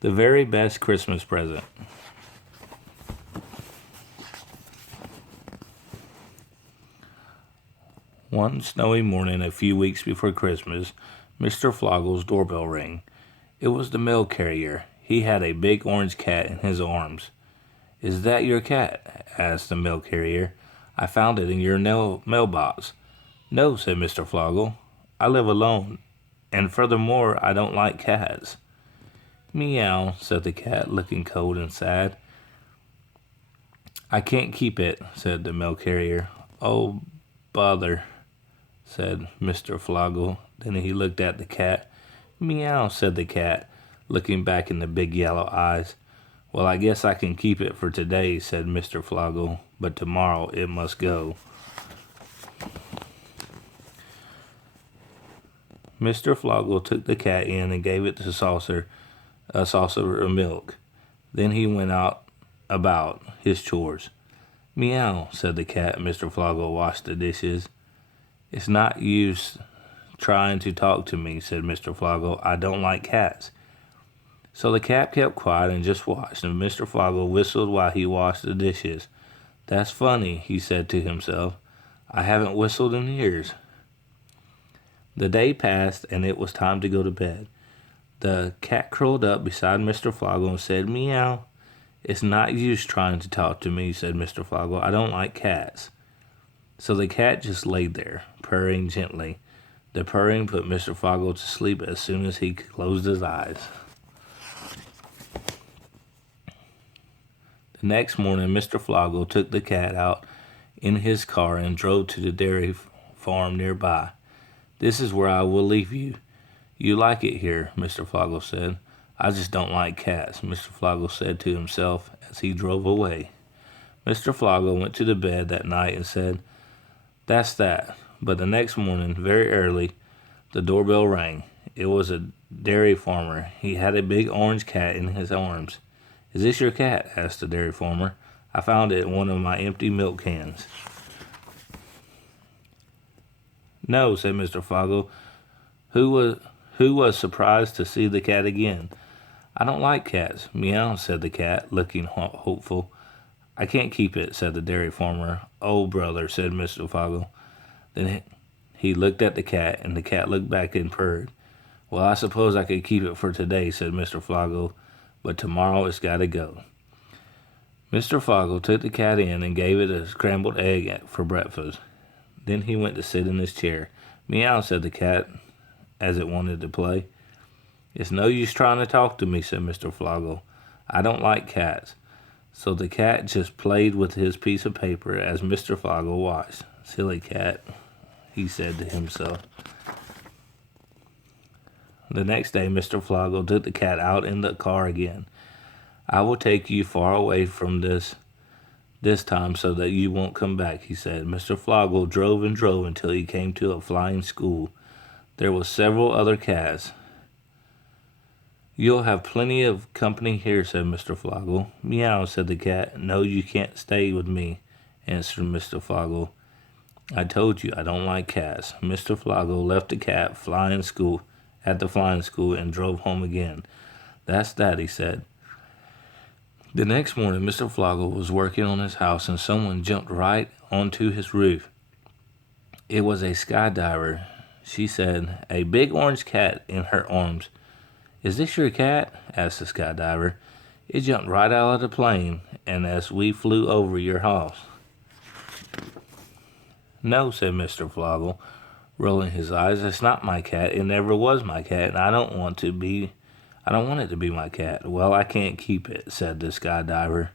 The very best Christmas present. One snowy morning a few weeks before Christmas, Mr. Floggle's doorbell rang. It was the mail carrier. He had a big orange cat in his arms. "Is that your cat?" asked the mail carrier. "I found it in your mailbox." "No," said Mr. Floggle. "I live alone, and furthermore, I don't like cats." "Meow," said the cat, looking cold and sad. "I can't keep it," said the mail carrier. "Oh, bother," said Mr. Floggle. Then he looked at the cat. "Meow," said the cat, looking back in the big yellow eyes. "Well, I guess I can keep it for today," said Mr. Floggle, "but tomorrow it must go." Mr. Floggle took the cat in and gave it a saucer of milk. Then he went out about his chores. "Meow," said the cat. Mr. Floggle washed the dishes. "It's not use trying to talk to me," said Mr. Floggle. "I don't like cats." So the cat kept quiet and just watched, and Mr. Floggle whistled while he washed the dishes. "That's funny," he said to himself. "I haven't whistled in years." The day passed, and it was time to go to bed. The cat curled up beside Mr. Floggle and said, "Meow." "It's not use trying to talk to me," said Mr. Floggle. "I don't like cats." So the cat just laid there, purring gently. The purring put Mr. Floggle to sleep as soon as he closed his eyes. The next morning, Mr. Floggle took the cat out in his car and drove to the dairy farm nearby. "This is where I will leave you. You like it here," Mr. Floggle said. "I just don't like cats," Mr. Floggle said to himself as he drove away. Mr. Floggle went to the bed that night and said, "That's that." But the next morning, very early, the doorbell rang. It was a dairy farmer. He had a big orange cat in his arms. "Is this your cat?" asked the dairy farmer. "I found it in one of my empty milk cans." "No," said Mr. Floggle, who was surprised to see the cat again. "I don't like cats." "Meow," said the cat, looking hopeful. "I can't keep it," said the dairy farmer. "Oh, brother," said Mr. Floggle. Then he looked at the cat, and the cat looked back and purred. "Well, I suppose I could keep it for today," said Mr. Floggle, "but tomorrow it's got to go." Mr. Floggle took the cat in and gave it a scrambled egg for breakfast. Then he went to sit in his chair. "Meow," said the cat as it wanted to play. "It's no use trying to talk to me," said Mr. Floggle. "I don't like cats." So the cat just played with his piece of paper as Mr. Floggle watched. "Silly cat," he said to himself. The next day, Mr. Floggle took the cat out in the car again. "I will take you far away from this time so that you won't come back," he said. Mr. Floggle drove and drove until he came to a flying school. There were several other cats. "You'll have plenty of company here," said Mr. Floggle. "Meow," said the cat. "No, you can't stay with me," answered Mr. Floggle. "I told you I don't like cats." Mr. Floggle left the cat at the flying school and drove home again. "That's that," he said. The next morning, Mr. Floggle was working on his house and someone jumped right onto his roof. It was a skydiver. She said, a big orange cat in her arms. "Is this your cat?" asked the skydiver. "It jumped right out of the plane, and as we flew over your house." "No," said Mr. Floggle, rolling his eyes. "It's not my cat. It never was my cat, and I don't want it to be my cat." "Well, I can't keep it," said the skydiver.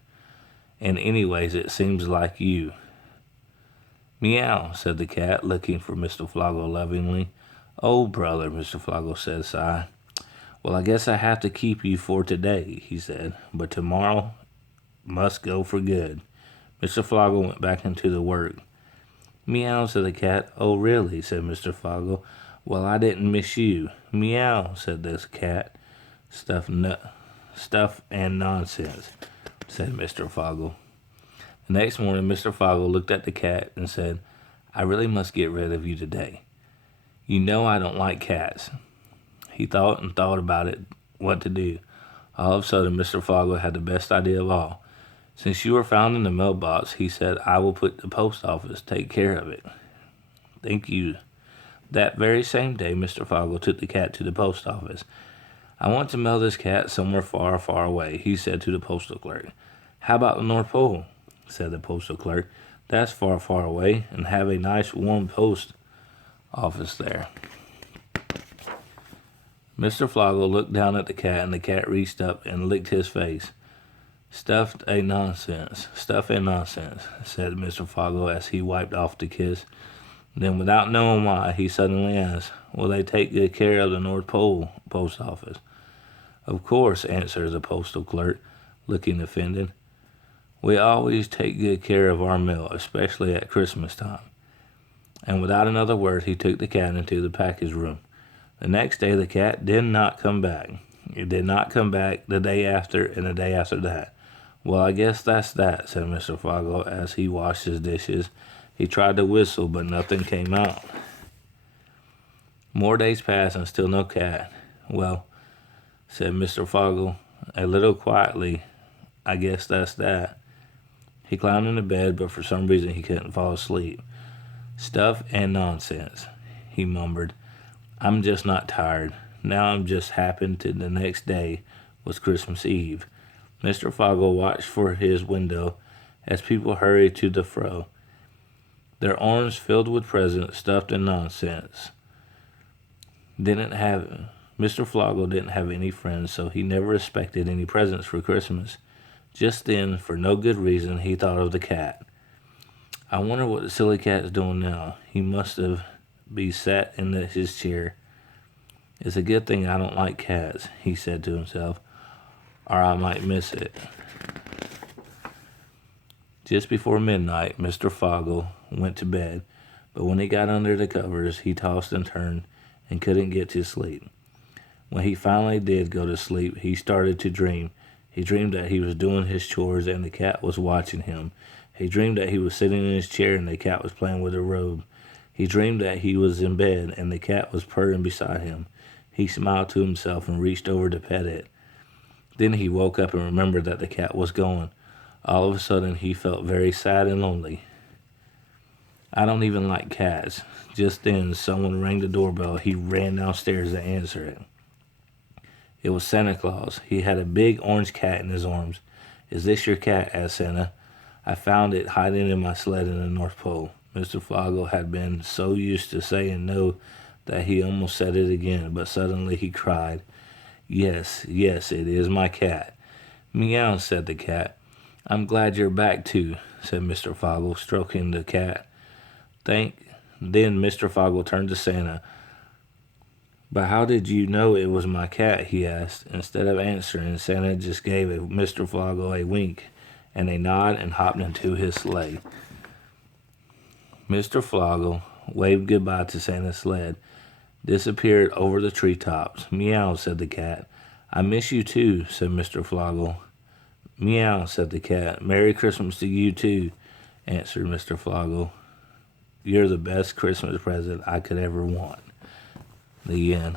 "And anyways, it seems like you." "Meow," said the cat, looking for Mr. Floggle lovingly. "Oh, brother," Mr. Floggle said, sigh. "Well, I guess I have to keep you for today," he said, "but tomorrow must go for good." Mr. Floggle went back into the work. "Meow," said the cat. "Oh, really?" said Mr. Floggle. "Well, I didn't miss you." "Meow," said this cat. Stuff and nonsense," said Mr. Floggle. The next morning, Mr. Floggle looked at the cat and said, "I really must get rid of you today. You know I don't like cats." He thought and thought about what to do. All of a sudden, Mr. Floggo had the best idea of all. "Since you were found in the mailbox," he said, "I will put the post office take care of it." "Thank you." That very same day, Mr. Fogel took the cat to the post office. "I want to mail this cat somewhere far, far away," he said to the postal clerk. "How about the North Pole?" said the postal clerk. "That's far, far away, and have a nice warm post office there." Mr. Flogel looked down at the cat, and the cat reached up and licked his face. Stuff ain't nonsense," said Mr. Fogel as he wiped off the kiss. Then, without knowing why, he suddenly asked, "Will they take good care of the North Pole post office?" "Of course," answered the postal clerk, looking offended. "We always take good care of our mail, especially at Christmas time." And without another word, he took the cat into the package room. The next day, the cat did not come back. It did not come back the day after and the day after that. "Well, I guess that's that," said Mr. Fogel as he washed his dishes. He tried to whistle, but nothing came out. More days passed and still no cat. "Well," said Mr. Fogel, a little quietly, "I guess that's that." He climbed into bed, but for some reason he couldn't fall asleep. "Stuff and nonsense," he murmured. "I'm just not tired. Now I'm just happened to the next day was Christmas Eve." Mr. Fogel watched for his window as people hurried to the fro, their arms filled with presents, stuffed and nonsense. Mr. Flogel didn't have any friends, so he never expected any presents for Christmas. Just then, for no good reason, he thought of the cat. "I wonder what the silly cat is doing now. He must have be sat in his chair. It's a good thing I don't like cats," he said to himself, "or I might miss it." Just before midnight, Mr. Fogel went to bed, but when he got under the covers, he tossed and turned and couldn't get to sleep. When he finally did go to sleep, he started to dream. He dreamed that he was doing his chores and the cat was watching him. He dreamed that he was sitting in his chair and the cat was playing with a robe. He dreamed that he was in bed and the cat was purring beside him. He smiled to himself and reached over to pet it. Then he woke up and remembered that the cat was gone. All of a sudden, he felt very sad and lonely. "I don't even like cats." Just then, someone rang the doorbell. He ran downstairs to answer it. It was Santa Claus. He had a big orange cat in his arms. "Is this your cat?" asked Santa. "I found it hiding in my sled in the North Pole." Mr. Flogel had been so used to saying no that he almost said it again, but suddenly he cried, Yes, it is my cat." "Meow," said the cat. "I'm glad you're back too," said Mr. Fogel, stroking the cat. Then Mr. Fogel turned to Santa. "But how did you know it was my cat?" he asked. Instead of answering, Santa just gave Mr. Flogel a wink and a nod and hopped into his sleigh. Mr. Flogel waved goodbye to Santa's sled, disappeared over the treetops. "Meow," said the cat. "I miss you too," said Mr. Flogel. "Meow," said the cat. "Merry Christmas to you too," answered Mr. Flogel. "You're the best Christmas present I could ever want." The end.